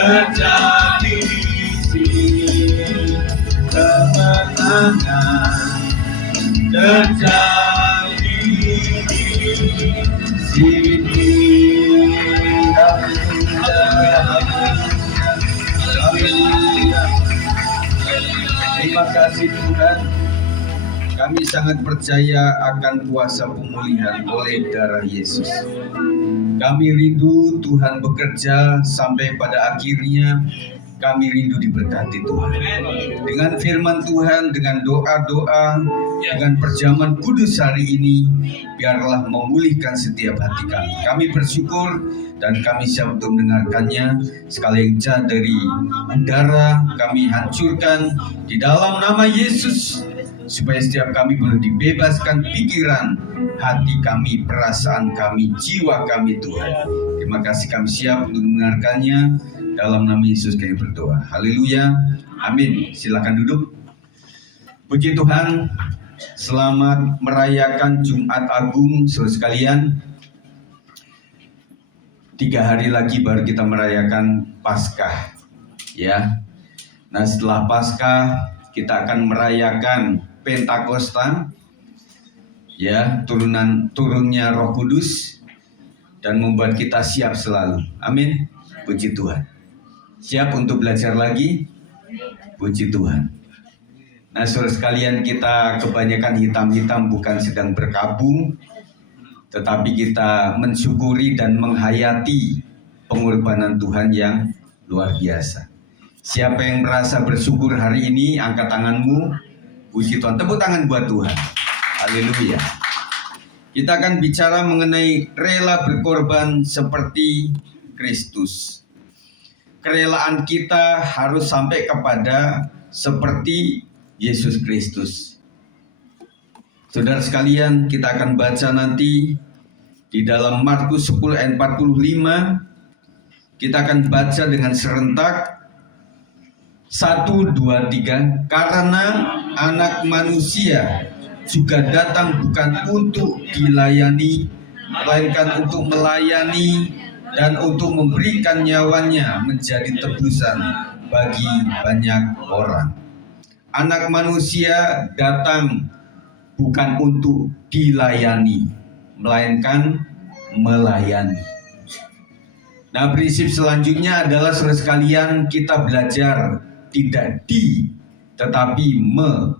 terjadi di sini, kemenangan terjadi di sini. Terima kasih Tuhan. Kami sangat percaya akan kuasa pemulihan oleh darah Yesus. Kami rindu Tuhan bekerja sampai pada akhirnya. Kami rindu diberkati Tuhan. Dengan firman Tuhan, dengan doa-doa, dengan perjamuan kudus hari ini, biarlah memulihkan setiap hati kami. Kami bersyukur dan kami siap untuk mendengarkannya. Sekali lagi dari udara kami hancurkan di dalam nama Yesus, supaya setiap kami boleh dibebaskan pikiran, hati kami, perasaan kami, jiwa kami Tuhan. Terima kasih, kami siap untuk mendengarkannya. Dalam nama Yesus kami berdoa. Haleluya. Amin. Silakan duduk. Puji Tuhan. Selamat merayakan Jumat Agung, saudara sekalian. 3 hari lagi baru kita merayakan Paskah. Ya. Nah, setelah Paskah kita akan merayakan Pentakosta. Ya, turunnya Roh Kudus dan membuat kita siap selalu. Amin. Puji Tuhan. Siap untuk belajar lagi? Puji Tuhan. Nah, saudara sekalian, kita kebanyakan hitam-hitam bukan sedang berkabung, tetapi kita mensyukuri dan menghayati pengorbanan Tuhan yang luar biasa. Siapa yang merasa bersyukur hari ini, angkat tanganmu. Puji Tuhan. Tepuk tangan buat Tuhan. Haleluya. Kita akan bicara mengenai rela berkorban seperti Kristus. Kerelaan kita harus sampai kepada seperti Yesus Kristus. Saudara sekalian, kita akan baca nanti di dalam Markus 10 ayat 45. Kita akan baca dengan serentak 1, 2, 3. Karena Anak Manusia juga datang bukan untuk dilayani, melainkan untuk melayani dan untuk memberikan nyawanya menjadi tebusan bagi banyak orang. Anak Manusia datang bukan untuk dilayani, melainkan melayani. Nah, prinsip selanjutnya adalah, saudara sekalian, kita belajar tidak di, tetapi me.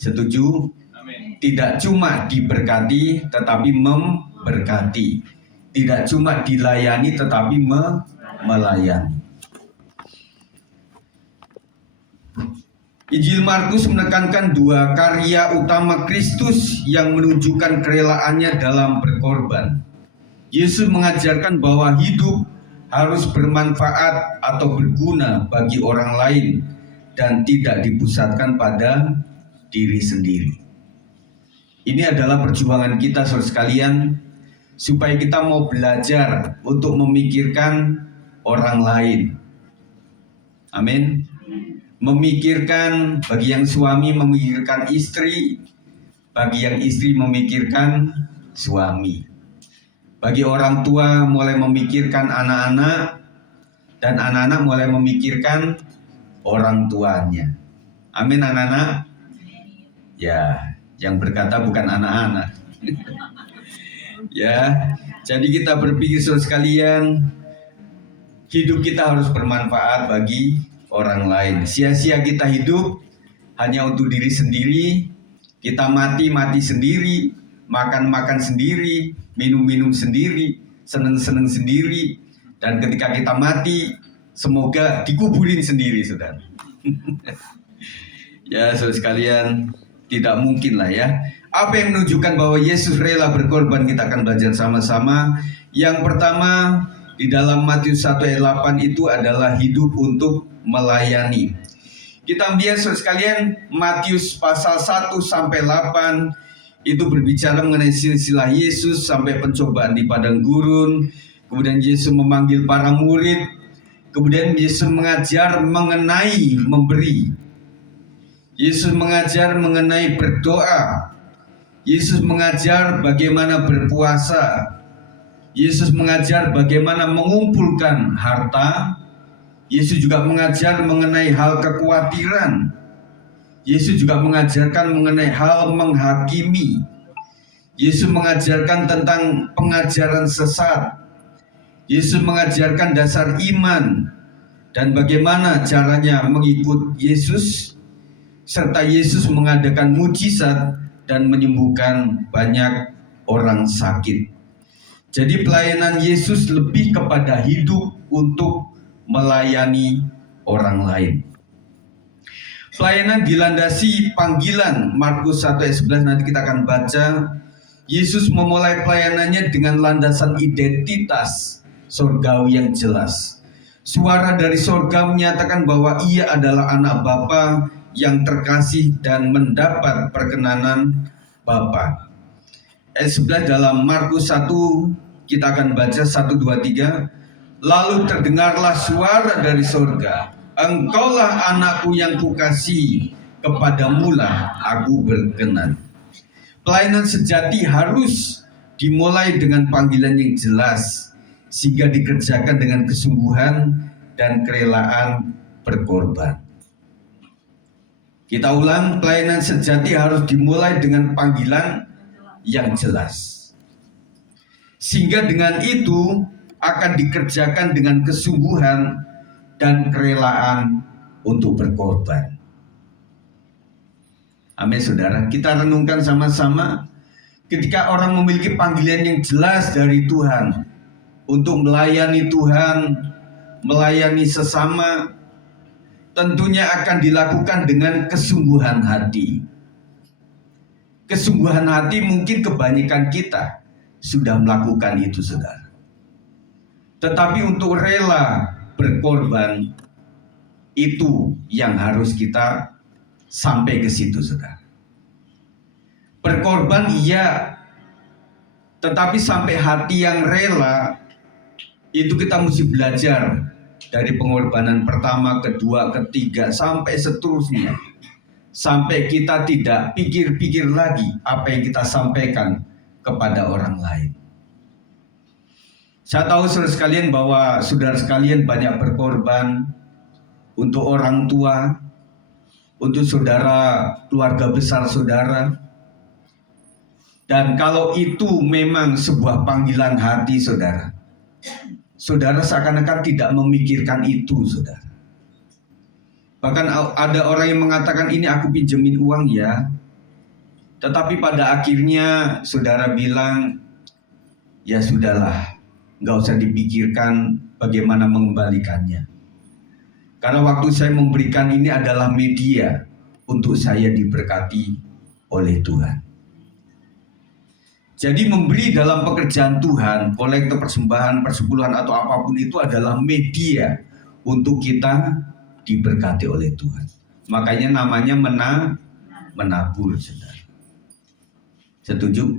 Setuju? Amin. Tidak cuma diberkati, tetapi memberkati. Tidak cuma dilayani, tetapi melayani. Injil Markus menekankan 2 karya utama Kristus yang menunjukkan kerelaannya dalam berkorban. Yesus mengajarkan bahwa hidup harus bermanfaat atau berguna bagi orang lain dan tidak dipusatkan pada diri sendiri. Ini adalah perjuangan kita, saudara sekalian, supaya kita mau belajar untuk memikirkan orang lain. Amin. Memikirkan, bagi yang suami memikirkan istri, bagi yang istri memikirkan suami. Bagi orang tua mulai memikirkan anak-anak, dan anak-anak mulai memikirkan orang tuanya. Amin, anak-anak. Ya, yang berkata bukan anak-anak. Ya, jadi kita berpikir, saudara sekalian, hidup kita harus bermanfaat bagi orang lain. Sia-sia kita hidup hanya untuk diri sendiri, kita mati sendiri, makan sendiri, minum sendiri, seneng sendiri, dan ketika kita mati, semoga dikuburin sendiri, saudara. Ya, saudara sekalian, tidak mungkin lah ya. Apa yang menunjukkan bahwa Yesus rela berkorban, kita akan belajar sama-sama. Yang pertama, di dalam Matius 1 ayat 8 itu adalah hidup untuk melayani. Kita ambil, saudara sekalian, Matius pasal 1 sampai 8 itu berbicara mengenai silsilah Yesus sampai pencobaan di padang gurun. Kemudian Yesus memanggil para murid. Kemudian Yesus mengajar mengenai memberi. Yesus mengajar mengenai berdoa. Yesus mengajar bagaimana berpuasa. Yesus mengajar bagaimana mengumpulkan harta. Yesus juga mengajar mengenai hal kekhawatiran. Yesus juga mengajarkan mengenai hal menghakimi. Yesus mengajarkan tentang pengajaran sesat. Yesus mengajarkan dasar iman dan bagaimana caranya mengikut Yesus, serta Yesus mengadakan mujizat dan menyembuhkan banyak orang sakit. Jadi pelayanan Yesus lebih kepada hidup untuk melayani orang lain. Pelayanan dilandasi panggilan. Markus 1 ayat 11 nanti kita akan baca. Yesus memulai pelayanannya dengan landasan identitas surgawi yang jelas. Suara dari surga menyatakan bahwa ia adalah anak Bapa yang terkasih dan mendapat perkenanan Bapa. Ayat 11 dalam Markus 1 kita akan baca 1, 2, 3. Lalu terdengarlah suara dari surga, engkaulah anakku yang kukasihi, kepadamulah aku berkenan. Pelayanan sejati harus dimulai dengan panggilan yang jelas, sehingga dikerjakan dengan kesungguhan dan kerelaan berkorban. Kita ulang, pelayanan sejati harus dimulai dengan panggilan yang jelas. Sehingga dengan itu akan dikerjakan dengan kesungguhan dan kerelaan untuk berkorban. Amin saudara, kita renungkan sama-sama. Ketika orang memiliki panggilan yang jelas dari Tuhan untuk melayani Tuhan, melayani sesama, tentunya akan dilakukan dengan kesungguhan hati. Kesungguhan hati mungkin kebanyakan kita sudah melakukan itu saudara. Tetapi untuk rela berkorban, itu yang harus kita sampai ke situ saudara. Berkorban iya, tetapi sampai hati yang rela, itu kita mesti belajar dari pengorbanan pertama, kedua, ketiga, sampai seterusnya. Sampai kita tidak pikir-pikir lagi apa yang kita sampaikan kepada orang lain. Saya tahu saudara sekalian bahwa saudara sekalian banyak berkorban untuk orang tua, untuk saudara, keluarga besar saudara. Dan kalau itu memang sebuah panggilan hati saudara, saudara seakan-akan tidak memikirkan itu saudara. Bahkan ada orang yang mengatakan ini aku pinjemin uang ya. Tetapi pada akhirnya saudara bilang, ya sudahlah, nggak usah dipikirkan bagaimana mengembalikannya. Karena waktu saya memberikan ini adalah media untuk saya diberkati oleh Tuhan. Jadi memberi dalam pekerjaan Tuhan, kolektor persembahan, persepuluhan atau apapun itu adalah media untuk kita diberkati oleh Tuhan. Makanya namanya menabur, saudara. Setuju?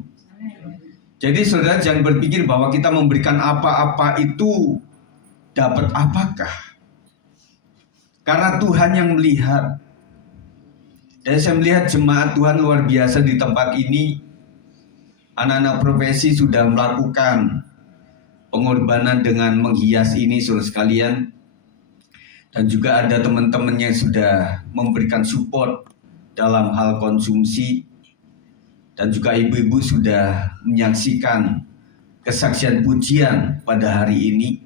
Jadi saudara jangan berpikir bahwa kita memberikan apa-apa itu dapat apakah. Karena Tuhan yang melihat. Dan saya melihat jemaat Tuhan luar biasa di tempat ini. Anak-anak profesi sudah melakukan pengorbanan dengan menghias ini saudara sekalian. Dan juga ada teman-teman yang sudah memberikan support dalam hal konsumsi. Dan juga ibu-ibu sudah menyaksikan kesaksian pujian pada hari ini.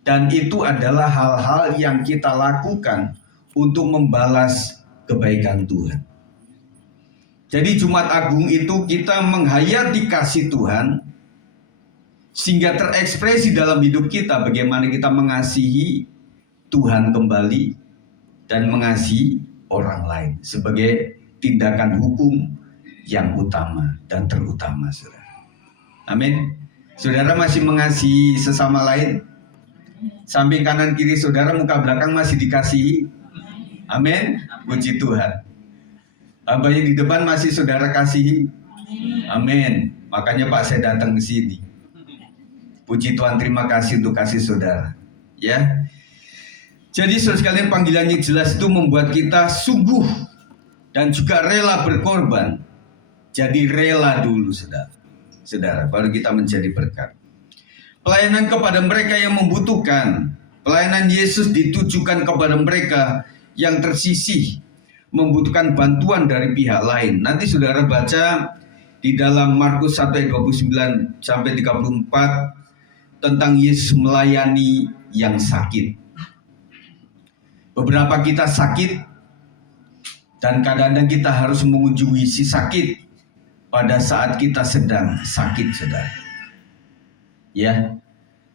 Dan itu adalah hal-hal yang kita lakukan untuk membalas kebaikan Tuhan. Jadi Jumat Agung itu kita menghayati kasih Tuhan sehingga terekspresi dalam hidup kita bagaimana kita mengasihi Tuhan kembali dan mengasihi orang lain sebagai tindakan hukum yang utama dan terutama, saudara. Amin. Saudara masih mengasihi sesama lain? Samping kanan kiri saudara, muka belakang masih dikasihi? Amin. Puji Tuhan. Bapak yang di depan masih saudara kasihi? Amin. Makanya Pak saya datang ke sini. Puji Tuhan, terima kasih untuk kasih saudara. Ya. Jadi saudara sekalian, panggilannya jelas itu membuat kita sungguh dan juga rela berkorban. Jadi rela dulu saudara. Saudara, baru kita menjadi berkat. Pelayanan kepada mereka yang membutuhkan. Pelayanan Yesus ditujukan kepada mereka yang tersisih, membutuhkan bantuan dari pihak lain. Nanti saudara baca di dalam Markus 1 ayat 29 sampai 34 tentang Yesus melayani yang sakit. Beberapa kita sakit dan kadang-kadang kita harus mengunjungi si sakit pada saat kita sedang sakit, saudara. Ya,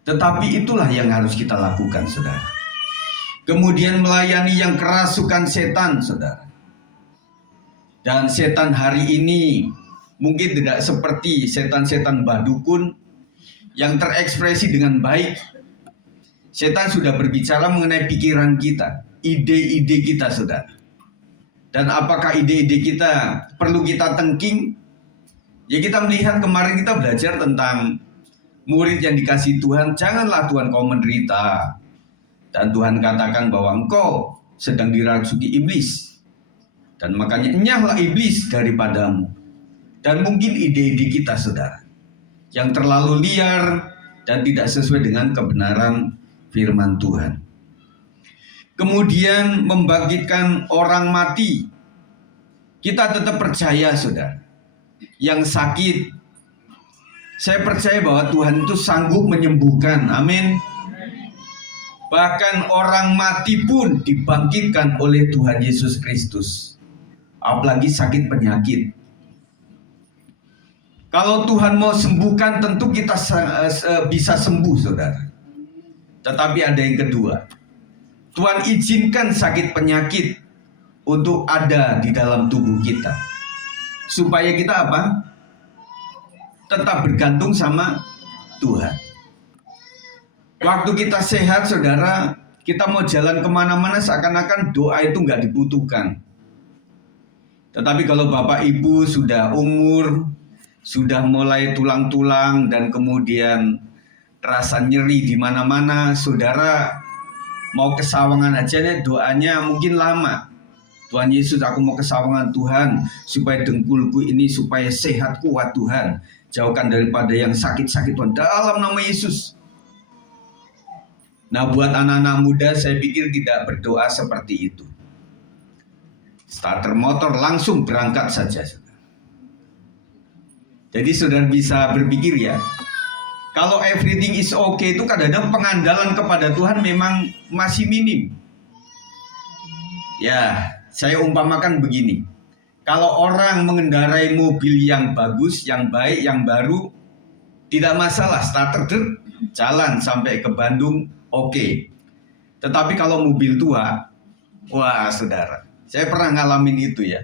tetapi itulah yang harus kita lakukan, saudara. Kemudian melayani yang kerasukan setan, saudara. Dan setan hari ini mungkin tidak seperti setan-setan badukun yang terekspresi dengan baik. Setan sudah berbicara mengenai pikiran kita, ide-ide kita, saudara. Dan apakah ide-ide kita perlu kita tengking? Ya, kita melihat kemarin kita belajar tentang murid yang dikasih Tuhan. Janganlah Tuhan kau menderita. Dan Tuhan katakan bahwa engkau sedang dirasuki iblis. Dan makanya enyahlah iblis daripadamu. Dan mungkin ide-ide kita, saudara, yang terlalu liar dan tidak sesuai dengan kebenaran firman Tuhan. Kemudian membangkitkan orang mati. Kita tetap percaya, saudara. Yang sakit, saya percaya bahwa Tuhan itu sanggup menyembuhkan. Amin. Bahkan orang mati pun dibangkitkan oleh Tuhan Yesus Kristus. Apalagi sakit penyakit. Kalau Tuhan mau sembuhkan, tentu kita bisa sembuh, saudara. Tetapi ada yang kedua. Tuhan izinkan sakit penyakit untuk ada di dalam tubuh kita. Supaya kita apa? Tetap bergantung sama Tuhan. Waktu kita sehat, saudara, kita mau jalan kemana-mana seakan-akan doa itu nggak dibutuhkan. Tetapi kalau Bapak Ibu sudah umur, sudah mulai tulang-tulang dan kemudian terasa nyeri di mana-mana, saudara mau ke Sawangan aja nih, doanya mungkin lama. Tuhan Yesus, aku mau ke Sawangan Tuhan, supaya dengkulku ini supaya sehat kuat Tuhan. Jauhkan daripada yang sakit-sakit Tuhan, dalam nama Yesus. Nah, buat anak-anak muda saya pikir tidak berdoa seperti itu. Starter motor langsung berangkat saja. Jadi saudara bisa berpikir ya, kalau everything is okay itu kadang-kadang pengandalan kepada Tuhan memang masih minim. Ya, saya umpamakan begini. Kalau orang mengendarai mobil yang bagus, yang baik, yang baru, tidak masalah, starter jalan sampai ke Bandung, oke. Tetapi kalau mobil tua, wah saudara, saya pernah ngalamin itu ya.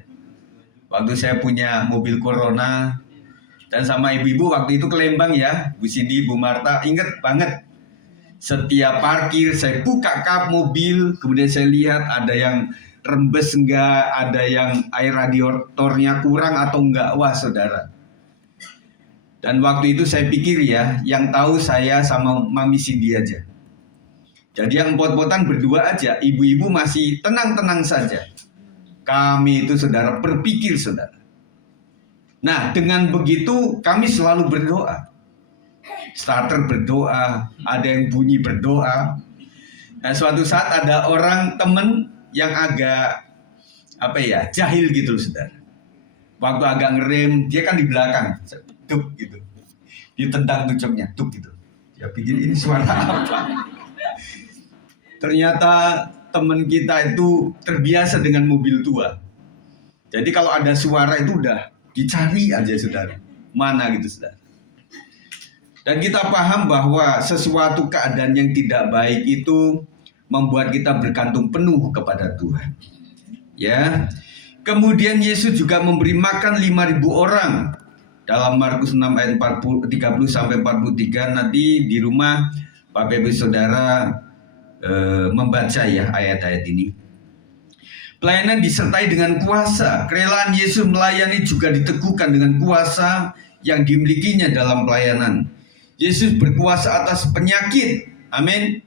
Waktu saya punya mobil Corona, dan sama ibu-ibu waktu itu ke Lembang ya, Bu Cindy, Bu Marta, ingat banget. Setiap parkir saya buka kap mobil, kemudian saya lihat ada yang rembes enggak, ada yang air radiatornya kurang atau enggak. Wah saudara. Dan waktu itu saya pikir ya, yang tahu saya sama Mami Cindy aja. Jadi yang pot-potan berdua aja, ibu-ibu masih tenang-tenang saja. Kami itu saudara berpikir saudara. Nah dengan begitu kami selalu berdoa. Starter berdoa, ada yang bunyi berdoa. Nah suatu saat ada orang temen yang agak jahil gitu saudara. Waktu agak ngerem, dia kan di belakang, duk gitu, ditendang tucuknya, duk gitu. Ya pikir ini suara apa? Ternyata teman kita itu terbiasa dengan mobil tua. Jadi kalau ada suara itu udah dicari aja saudara, mana gitu saudara. Dan kita paham bahwa sesuatu keadaan yang tidak baik itu membuat kita bergantung penuh kepada Tuhan. Ya. Kemudian Yesus juga memberi makan 5.000 orang. Dalam Markus 6 ayat 30 sampai 43 nanti di rumah Bapak Ibu Saudara membaca ya ayat-ayat ini. Pelayanan disertai dengan kuasa. Kerelaan Yesus melayani juga diteguhkan dengan kuasa yang dimilikinya dalam pelayanan. Yesus berkuasa atas penyakit. Amin.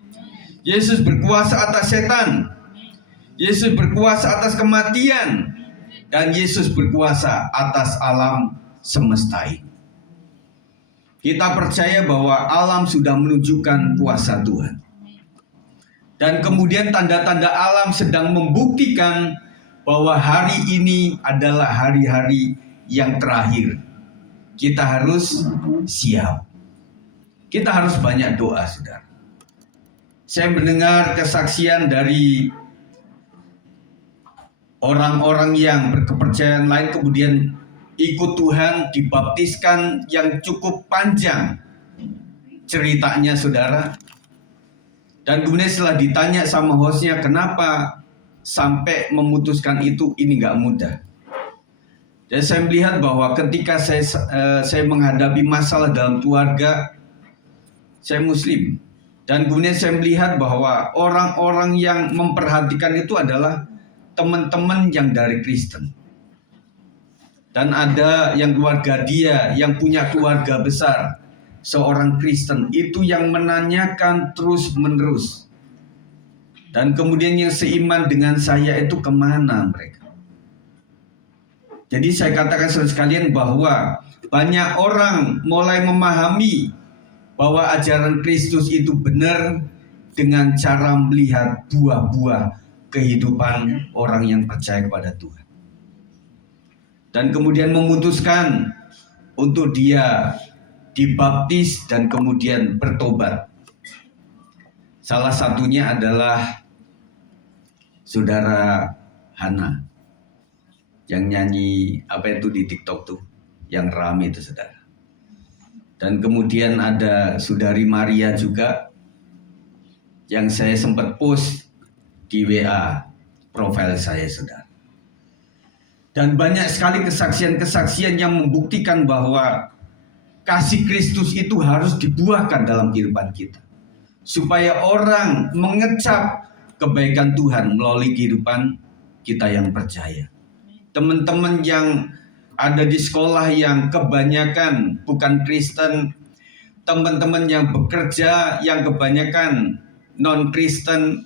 Yesus berkuasa atas setan. Yesus berkuasa atas kematian. Dan Yesus berkuasa atas alam semesta ini. Kita percaya bahwa alam sudah menunjukkan kuasa Tuhan. Dan kemudian tanda-tanda alam sedang membuktikan bahwa hari ini adalah hari-hari yang terakhir. Kita harus siap. Kita harus banyak doa, saudara. Saya mendengar kesaksian dari orang-orang yang berkepercayaan lain kemudian ikut Tuhan, dibaptiskan, yang cukup panjang ceritanya, saudara. Dan kemudian setelah ditanya sama hostnya, kenapa sampai memutuskan itu, ini nggak mudah. Dan saya melihat bahwa ketika saya menghadapi masalah dalam keluarga, saya Muslim. Dan kemudian saya melihat bahwa orang-orang yang memperhatikan itu adalah teman-teman yang dari Kristen. Dan ada yang keluarga dia, yang punya keluarga besar, seorang Kristen, itu yang menanyakan terus-menerus. Dan kemudian yang seiman dengan saya itu kemana mereka. Jadi saya katakan saudara sekalian bahwa banyak orang mulai memahami bahwa ajaran Kristus itu benar dengan cara melihat buah-buah kehidupan orang yang percaya kepada Tuhan. Dan kemudian memutuskan untuk dia dibaptis dan kemudian bertobat. Salah satunya adalah saudara Hana yang nyanyi apa itu di TikTok tuh, yang rame itu, saudara. Dan kemudian ada saudari Maria juga yang saya sempat post di WA profil saya, saudara. Dan banyak sekali kesaksian-kesaksian yang membuktikan bahwa kasih Kristus itu harus dibuahkan dalam kehidupan kita. Supaya orang mengecap kebaikan Tuhan melalui kehidupan kita yang percaya. Teman-teman yang ada di sekolah yang kebanyakan bukan Kristen, teman-teman yang bekerja yang kebanyakan non-Kristen,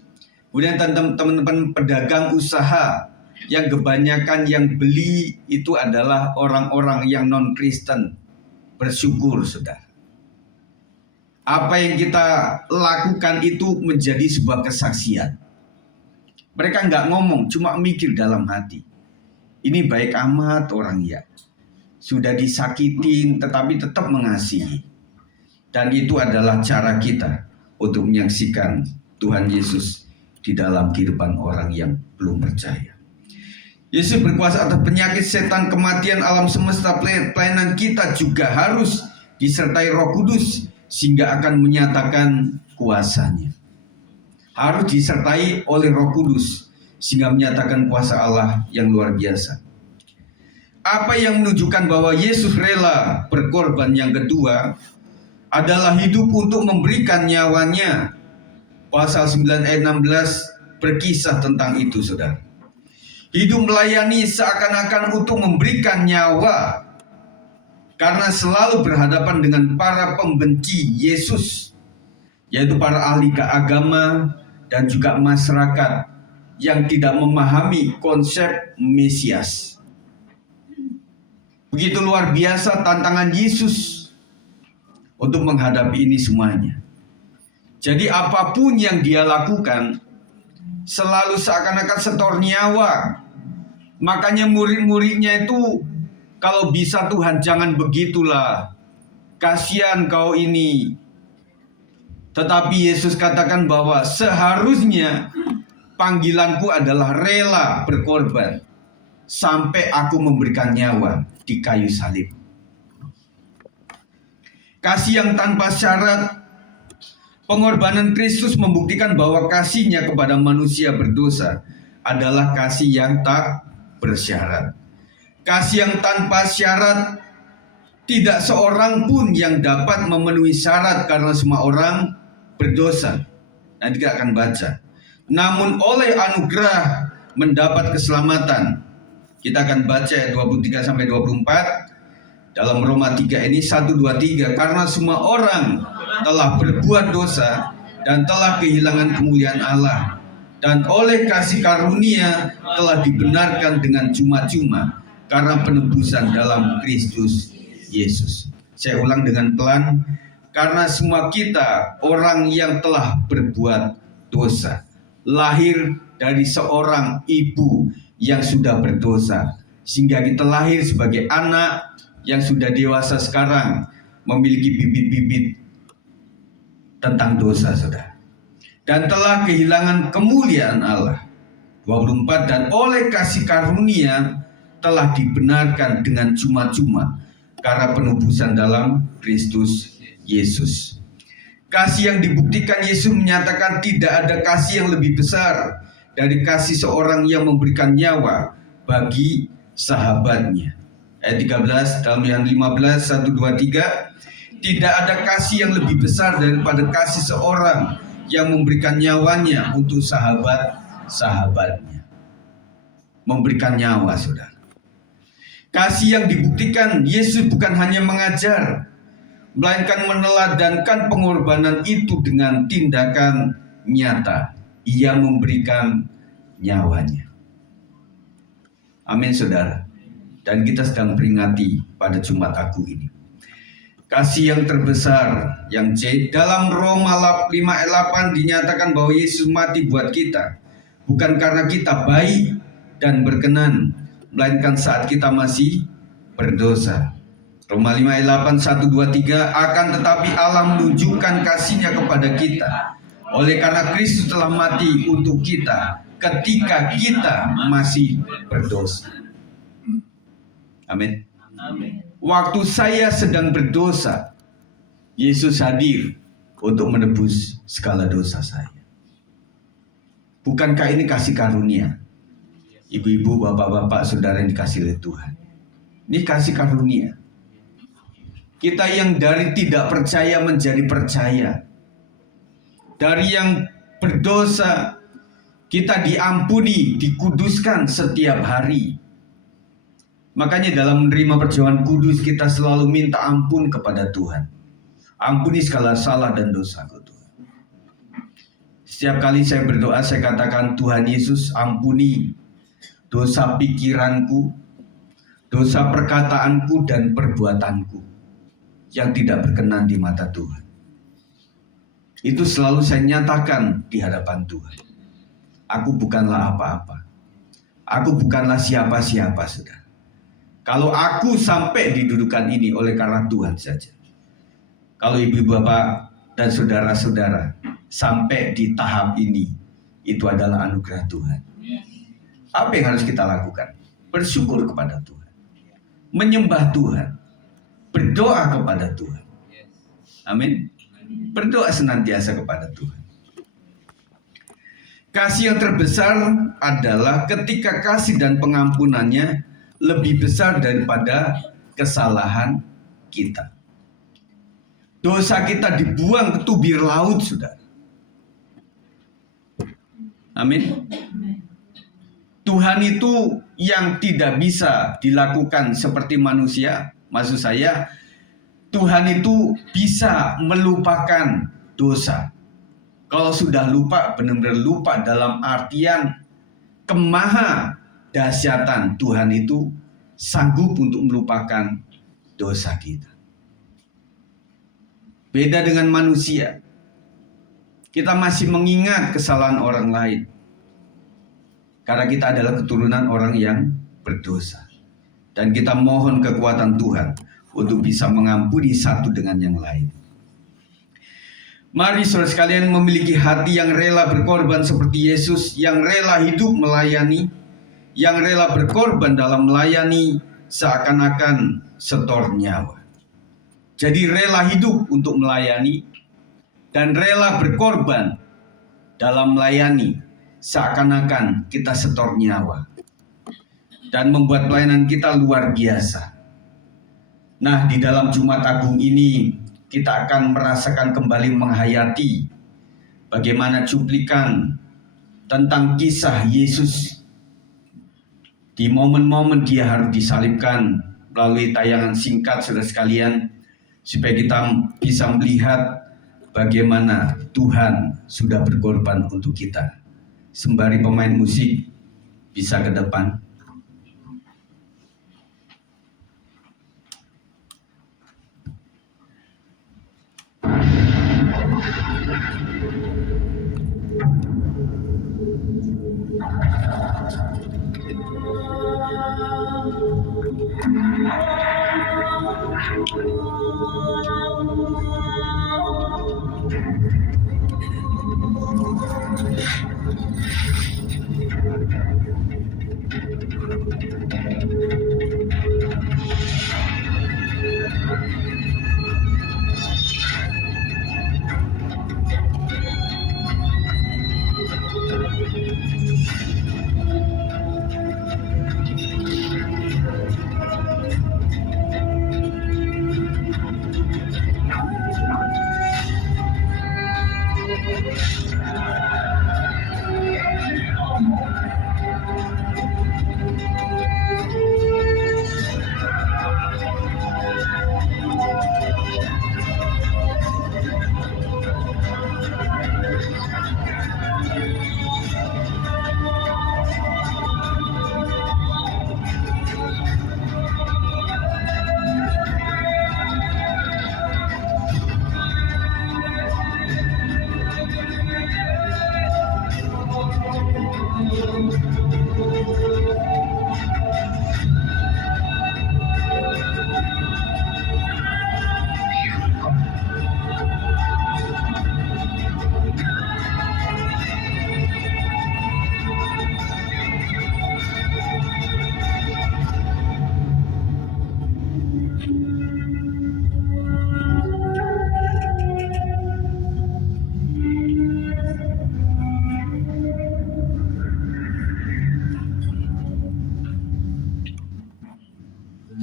kemudian teman-teman pedagang usaha yang kebanyakan yang beli itu adalah orang-orang yang non-Kristen. Bersyukur, saudara. Apa yang kita lakukan itu menjadi sebuah kesaksian. Mereka nggak ngomong, cuma mikir dalam hati. Ini baik amat orang ya. Sudah disakitin tetapi tetap mengasihi. Dan itu adalah cara kita untuk menyaksikan Tuhan Yesus di dalam kehidupan orang yang belum percaya. Yesus berkuasa atas penyakit, setan, kematian, alam semesta. Pelayanan kita juga harus disertai Roh Kudus sehingga akan menyatakan kuasanya. Harus disertai oleh Roh Kudus sehingga menyatakan kuasa Allah yang luar biasa. Apa yang menunjukkan bahwa Yesus rela berkorban yang kedua adalah hidup untuk memberikan nyawanya. Pasal 9 ayat 16 berkisah tentang itu, saudara. Hidup melayani seakan-akan untuk memberikan nyawa karena selalu berhadapan dengan para pembenci Yesus, yaitu para ahli keagama dan juga masyarakat yang tidak memahami konsep Mesias. Begitu luar biasa tantangan Yesus untuk menghadapi ini semuanya. Jadi apapun yang dia lakukan selalu seakan-akan setor nyawa. Makanya murid-muridnya itu, kalau bisa Tuhan jangan begitulah, kasihan kau ini. Tetapi Yesus katakan bahwa seharusnya panggilanku adalah rela berkorban sampai aku memberikan nyawa di kayu salib. Kasih yang tanpa syarat. Pengorbanan Kristus membuktikan bahwa kasih-Nya kepada manusia berdosa adalah kasih yang tak bersyarat. Kasih yang tanpa syarat, tidak seorang pun yang dapat memenuhi syarat karena semua orang berdosa. Nanti kita akan baca. Namun oleh anugerah mendapat keselamatan. Kita akan baca ayat 23 sampai 24 dalam Roma 3 ini 1, 2, 3. Karena semua orang telah berbuat dosa dan telah kehilangan kemuliaan Allah, dan oleh kasih karunia telah dibenarkan dengan cuma-cuma karena penebusan dalam Kristus Yesus. Saya ulang dengan pelan. Karena semua kita orang yang telah berbuat berdosa, lahir dari seorang ibu yang sudah berdosa, sehingga kita lahir sebagai anak yang sudah dewasa sekarang, memiliki bibit-bibit tentang dosa, saudara. Dan telah kehilangan kemuliaan Allah. 24, dan oleh kasih karunia telah dibenarkan dengan cuma-cuma karena penebusan dalam Kristus Yesus. Kasih yang dibuktikan Yesus menyatakan tidak ada kasih yang lebih besar dari kasih seorang yang memberikan nyawa bagi sahabatnya. Ayat 13 dalam Yohanes 15, 1, 2, 3. Tidak ada kasih yang lebih besar daripada kasih seorang yang memberikan nyawanya untuk sahabatnya. Memberikan nyawa, saudara. Kasih yang dibuktikan Yesus bukan hanya mengajar, melainkan meneladankan pengorbanan itu dengan tindakan nyata. Ia memberikan nyawanya. Amin, saudara. Dan kita sedang peringati pada Jumat Agung ini kasih yang terbesar, yang dalam Roma 5 ayat 8 dinyatakan bahwa Yesus mati buat kita, bukan karena kita baik dan berkenan, melainkan saat kita masih berdosa. Roma 5 ayat 8, 1, 2, 3. Akan tetapi Allah menunjukkan kasih-Nya kepada kita oleh karena Kristus telah mati untuk kita ketika kita masih berdosa. Amin. Waktu saya sedang berdosa, Yesus hadir untuk menebus segala dosa saya. Bukankah ini kasih karunia? Ibu-ibu, bapak-bapak, saudara yang dikasihi oleh Tuhan. Ini kasih karunia. Kita yang dari tidak percaya menjadi percaya. Dari yang berdosa, kita diampuni, dikuduskan setiap hari. Makanya dalam menerima perjamuan kudus kita selalu minta ampun kepada Tuhan. Ampuni segala salah dan dosaku, Tuhan. Setiap kali saya berdoa, saya katakan, Tuhan Yesus, ampuni dosa pikiranku, dosa perkataanku dan perbuatanku yang tidak berkenan di mata Tuhan. Itu selalu saya nyatakan di hadapan Tuhan. Aku bukanlah apa-apa. Aku bukanlah siapa-siapa, saudara. Kalau aku sampai di dudukan ini oleh karena Tuhan saja. Kalau ibu bapak dan saudara-saudara sampai di tahap ini, itu adalah anugerah Tuhan. Apa yang harus kita lakukan? Bersyukur kepada Tuhan, menyembah Tuhan, berdoa kepada Tuhan. Amin. Berdoa senantiasa kepada Tuhan. Kasih yang terbesar adalah ketika kasih dan pengampunannya lebih besar daripada kesalahan kita. Dosa kita dibuang ke tubir laut, saudara. Amin. Tuhan itu yang tidak bisa dilakukan seperti manusia. Maksud saya, Tuhan itu bisa melupakan dosa. Kalau sudah lupa, benar-benar lupa dalam artian kemaha dahsyatan Tuhan itu sanggup untuk melupakan dosa kita. Beda dengan manusia. Kita masih mengingat kesalahan orang lain. Karena kita adalah keturunan orang yang berdosa. Dan kita mohon kekuatan Tuhan untuk bisa mengampuni satu dengan yang lain. Mari saudara sekalian memiliki hati yang rela berkorban seperti Yesus, yang rela hidup melayani, yang rela berkorban dalam melayani seakan-akan setor nyawa. Jadi rela hidup untuk melayani dan rela berkorban dalam melayani seakan-akan kita setor nyawa. Dan membuat pelayanan kita luar biasa. Nah, di dalam Jumat Agung ini kita akan merasakan kembali menghayati bagaimana cuplikan tentang kisah Yesus. Di momen-momen dia harus disalibkan melalui tayangan singkat saudara sekalian, supaya kita bisa melihat bagaimana Tuhan sudah berkorban untuk kita. Sembari pemain musik bisa ke depan.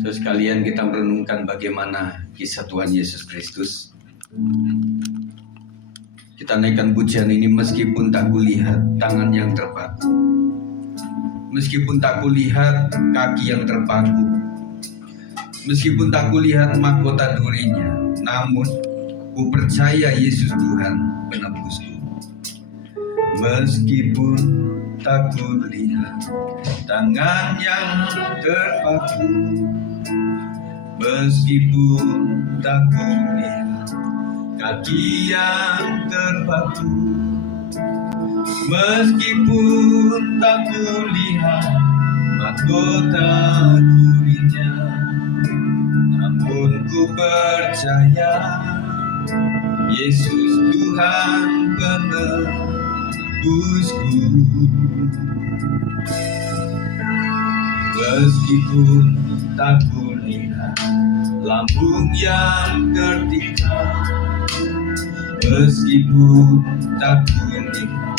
Saudara sekalian, kita merenungkan bagaimana kisah Tuhan Yesus Kristus. Kita naikkan pujian ini, meskipun tak kulihat tangan yang terpaku, meskipun tak kulihat kaki yang terpaku, meskipun tak kulihat mahkota durinya, namun ku percaya Yesus Tuhan penebusku. Meskipun tak kulihat tangan yang terpaku, meskipun tak kulihat kaki yang terpaku, meskipun tak kulihat mahkota durinya, namun ku percaya Yesus Tuhan penebusku. Meskipun tak kulihat lambung yang tertikam, meskipun tak kulihat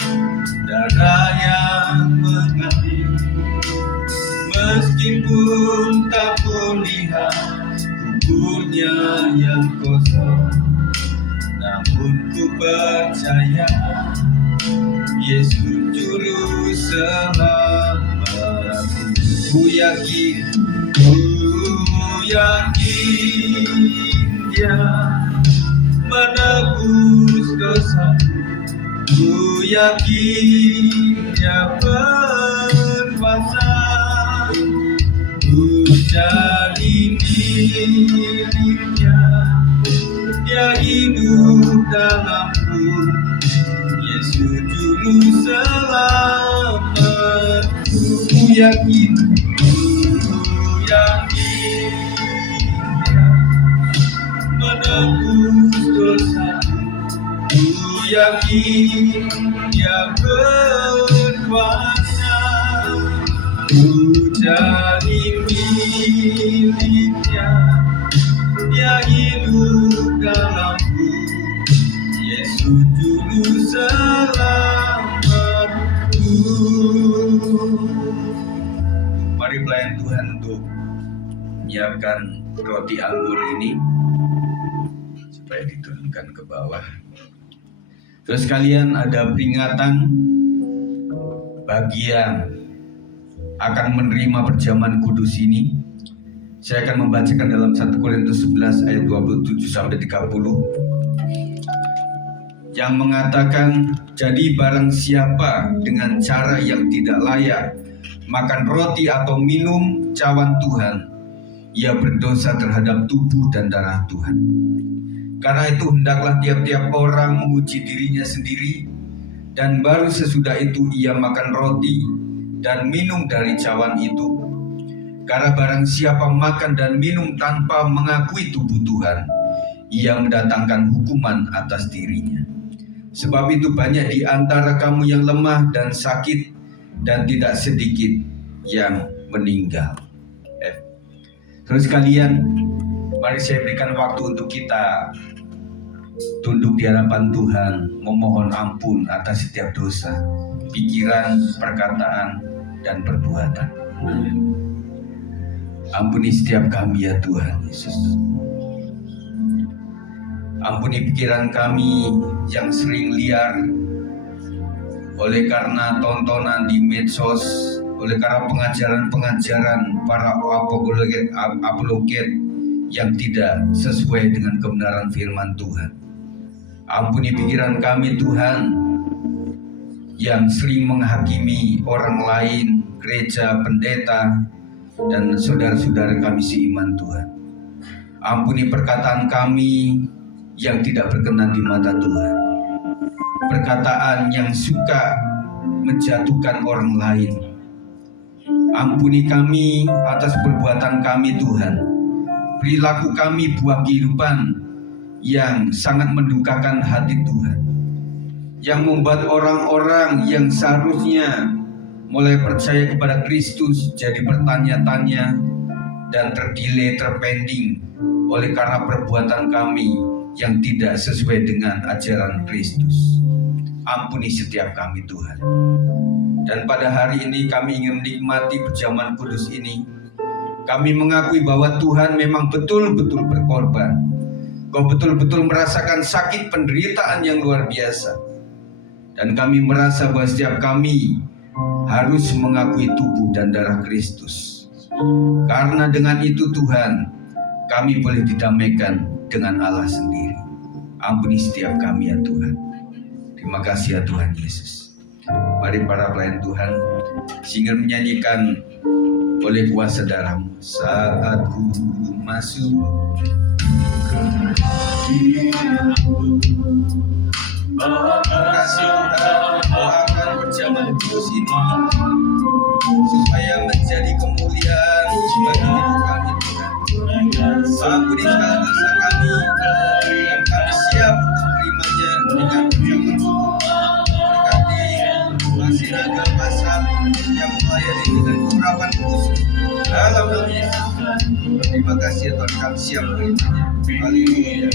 darah yang mengalir, meskipun tak kulihat kuburnya yang kosong, namun ku percaya Yesus juru selamatku. Ku yakin Dia menebus dosaku. Ku yakin Dia berkuasa. Ku jadi miliknya. Dia hidup dalamku. Yesus juru selamatku. Ku yakin menebus dosaku. Ku yakin Dia berkuasa. Ku jadi miliknya. Dia hidup dalamku. Yesus juru selamatku. Mari pelayan Tuhan untuk menyiapkan roti anggur ini supaya diturunkan ke bawah. Terus sekalian, ada peringatan bagi yang akan menerima perjamuan kudus ini. Saya akan membacakan dalam 1 Korintus 11 ayat 27 sampai 30 yang mengatakan, jadi barang siapa dengan cara yang tidak layak makan roti atau minum cawan Tuhan, ia berdosa terhadap tubuh dan darah Tuhan. Karena itu hendaklah tiap-tiap orang menguji dirinya sendiri, dan baru sesudah itu ia makan roti dan minum dari cawan itu. Karena barang siapa makan dan minum tanpa mengakui tubuh Tuhan, ia mendatangkan hukuman atas dirinya. Sebab itu banyak di antara kamu yang lemah dan sakit, dan tidak sedikit yang meninggal. Terus kalian, mari saya berikan waktu untuk kita tunduk di hadapan Tuhan, memohon ampun atas setiap dosa, pikiran, perkataan, dan perbuatan. Ampuni setiap kami ya Tuhan Yesus. Ampuni pikiran kami yang sering liar oleh karena tontonan di medsos, oleh karena pengajaran-pengajaran para apologet yang tidak sesuai dengan kebenaran firman Tuhan. Ampuni pikiran kami Tuhan yang sering menghakimi orang lain, gereja, pendeta, dan saudara-saudara kami seiman Tuhan. Ampuni perkataan kami yang tidak berkenan di mata Tuhan, perkataan yang suka menjatuhkan orang lain. Ampuni kami atas perbuatan kami Tuhan, perilaku kami, buah kehidupan yang sangat mendukakan hati Tuhan, yang membuat orang-orang yang seharusnya mulai percaya kepada Kristus jadi bertanya-tanya dan terdelay, terpending oleh karena perbuatan kami yang tidak sesuai dengan ajaran Kristus. Ampuni setiap kami Tuhan. Dan pada hari ini kami ingin menikmati perjamuan kudus ini. Kami mengakui bahwa Tuhan memang betul-betul berkorban. Kau betul-betul merasakan sakit penderitaan yang luar biasa. Dan kami merasa bahwa setiap kami harus mengakui tubuh dan darah Kristus. Karena dengan itu Tuhan, kami boleh didamaikan dengan Allah sendiri. Ampuni setiap kami ya Tuhan. Terima kasih ya Tuhan Yesus. Mari para pelayan Tuhan singgah menyanyikan oleh kuasa darah-Mu. Saat ku masuk ke hadirat-Mu, kasih Tuhan akan berjalan terus ini, supaya menjadi kemuliaan bagi hidup kami Tuhan. Ampuni segala dosa kami, dan kami siap untuk menerimanya dengan perjamuan. Berkati masih ada pasal yang melayani dengan urapan khusus dalam nama Yesus. Terima kasih Tuhan, kami siap menerimanya. Haleluya.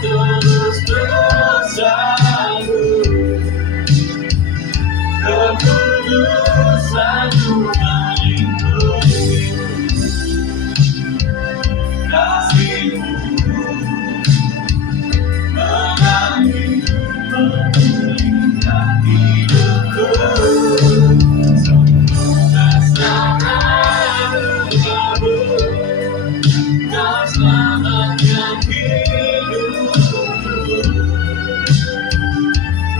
terus bersatu, ketulusanmu melindungi, kasihmu mengalir melingkar hidupku. Kau selamatkan hidupku.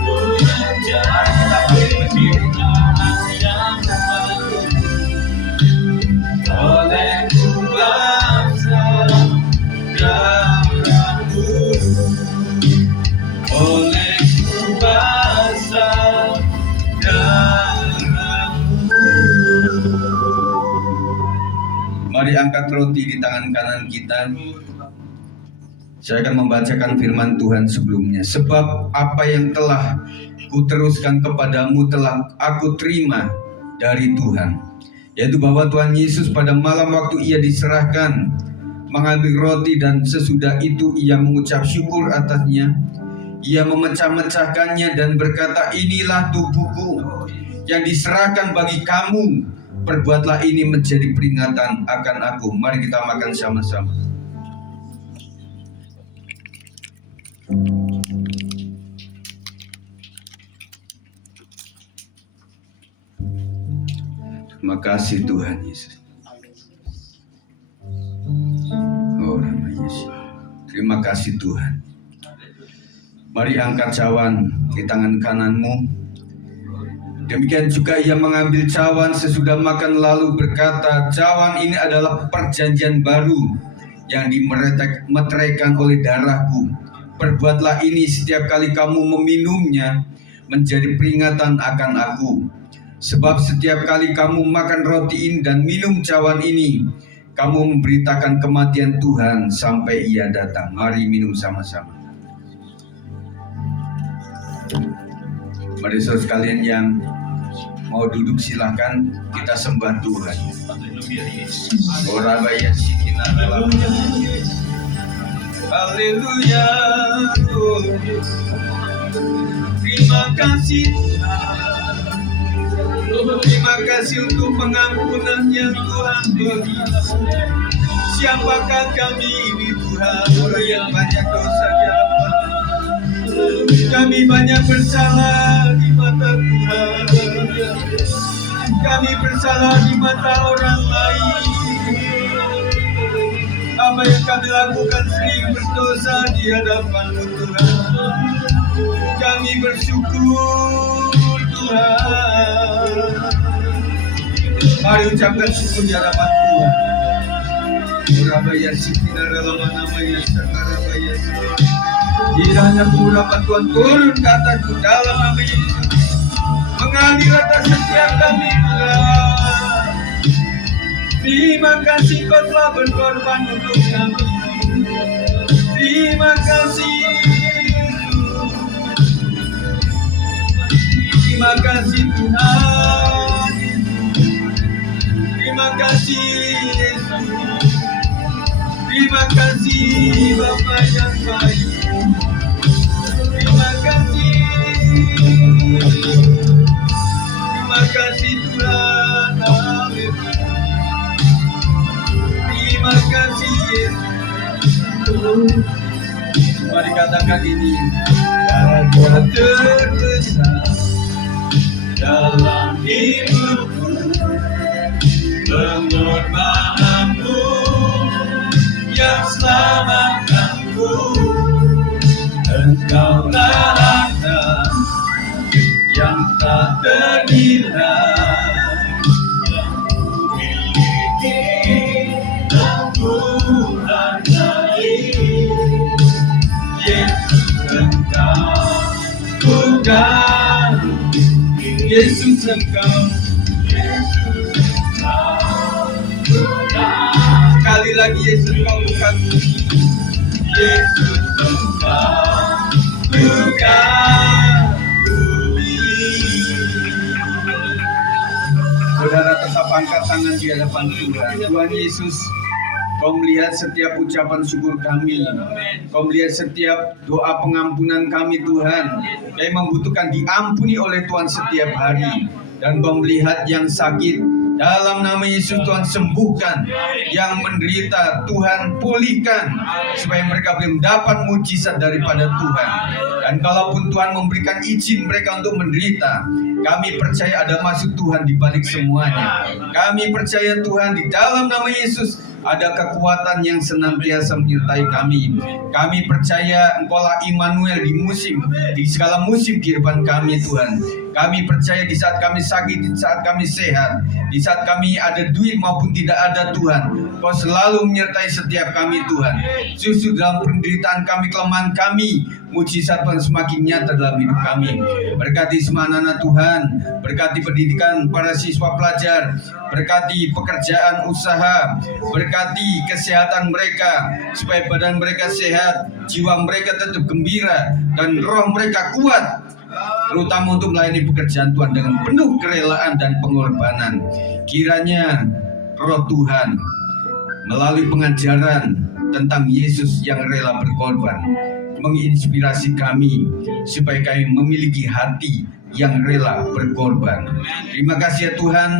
Ku menjadi anak yang baru oleh kuasa darahmu, oleh kuasa darahmu. Mari angkat roti di tangan kanan kita. Saya akan membacakan firman Tuhan sebelumnya. Sebab apa yang telah kuteruskan kepadamu telah aku terima dari Tuhan, yaitu bahwa Tuhan Yesus pada malam waktu ia diserahkan mengambil roti, dan sesudah itu ia mengucap syukur atasnya. Ia memecah-mecahkannya dan berkata, inilah tubuhku yang diserahkan bagi kamu. Perbuatlah ini menjadi peringatan akan aku. Mari kita makan sama-sama. Terima kasih Tuhan Yesus. Oh, Rama Yesus. Terima kasih Tuhan. Mari angkat cawan di tangan kananmu. Demikian juga ia mengambil cawan sesudah makan lalu berkata, cawan ini adalah perjanjian baru yang dimeteraikan oleh darahku. Perbuatlah ini setiap kali kamu meminumnya menjadi peringatan akan aku. Sebab setiap kali kamu makan roti ini dan minum cawan ini, kamu memberitakan kematian Tuhan sampai ia datang. Mari minum sama-sama. Mari saudara sekalian yang mau duduk silahkan, kita sembah Tuhan. Orabaya sikina dalam. Haleluya. Terima kasih Tuhan. Terima kasih untuk pengampunan yang Tuhan beri. Siapakah kami ini Tuhan, orang yang banyak dosa di hadapan. Kami banyak bersalah di mata Tuhan. Kami bersalah di mata orang lain. Apa yang kami lakukan sering berdosa di hadapan-Mu Tuhan. Kami bersyukur Tuhan. Mari ucapkan syukur di hadapan Tuhan. Surabaya sikina dalam namanya Sakarabaya. Kiranya kurapan Tuhan turun ke atasku dalam nama Yesus, mengalir atas setiap kami Tuhan. Terima kasih Kau telah berkorban untuk kami. Terima kasih. Terima kasih Tuhan. Terima kasih Yesus. Terima kasih Bapa yang baik. Terima kasih. Terima kasih Tuhan. Haleluya. Terima kasih Yesus. Mari katakan ini. Kau terbesar dalam hidupku, pengorbananmu yang selamatkanku. Engkaulah harta yang tak ternilai, yang ku miliki dan ku hargai. Yesus Engkau bukan, Yesus Engkau, Yesus Engkau bukan. Sekali lagi Yesus Engkau bukan, Yesus Engkau bukan bumi. Saudara tetap angkat tangan di hadapan Tuhan. Tuhan Yesus, Kau melihat setiap ucapan syukur kami. Kau melihat setiap doa pengampunan kami Tuhan. Kami membutuhkan diampuni oleh Tuhan setiap hari. Dan Kau melihat yang sakit, dalam nama Yesus Tuhan sembuhkan. Yang menderita Tuhan pulihkan, supaya mereka boleh mendapat mujizat daripada Tuhan. Dan kalaupun Tuhan memberikan izin mereka untuk menderita, kami percaya ada maksud Tuhan di balik semuanya. Kami percaya Tuhan di dalam nama Yesus ada kekuatan yang senantiasa menyertai kami. Kami percaya Engkaulah Immanuel di segala musim kehidupan kami Tuhan. Kami percaya di saat kami sakit, di saat kami sehat, di saat kami ada duit maupun tidak ada Tuhan, Kau selalu menyertai setiap kami Tuhan. Justru dalam penderitaan kami, kelemahan kami, mujizat Tuhan semakin nyata dalam hidup kami. Berkati semua anak-anak Tuhan, berkati pendidikan para siswa pelajar, berkati pekerjaan usaha, berkati kesehatan mereka, supaya badan mereka sehat, jiwa mereka tetap gembira, dan roh mereka kuat, terutama untuk melayani pekerjaan Tuhan dengan penuh kerelaan dan pengorbanan. Kiranya roh Tuhan melalui pengajaran tentang Yesus yang rela berkorban menginspirasi kami supaya kami memiliki hati yang rela berkorban. Terima kasih ya Tuhan,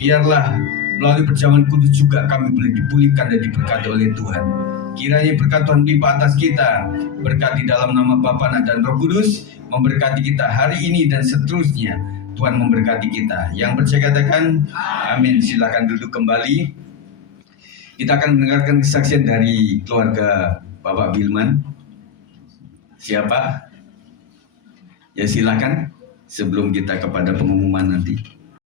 biarlah melalui perjamuan kudus juga kami boleh dipulihkan dan diberkati oleh Tuhan. Kiranya berkat Tuhan melimpah atas kita, berkati dalam nama Bapa, Anak dan Roh Kudus, memberkati kita hari ini dan seterusnya. Tuhan memberkati kita. Yang percaya katakan amin. Silakan duduk kembali. Kita akan mendengarkan kesaksian dari keluarga Bapak Bilman. Siapa? Ya silakan sebelum kita kepada pengumuman nanti.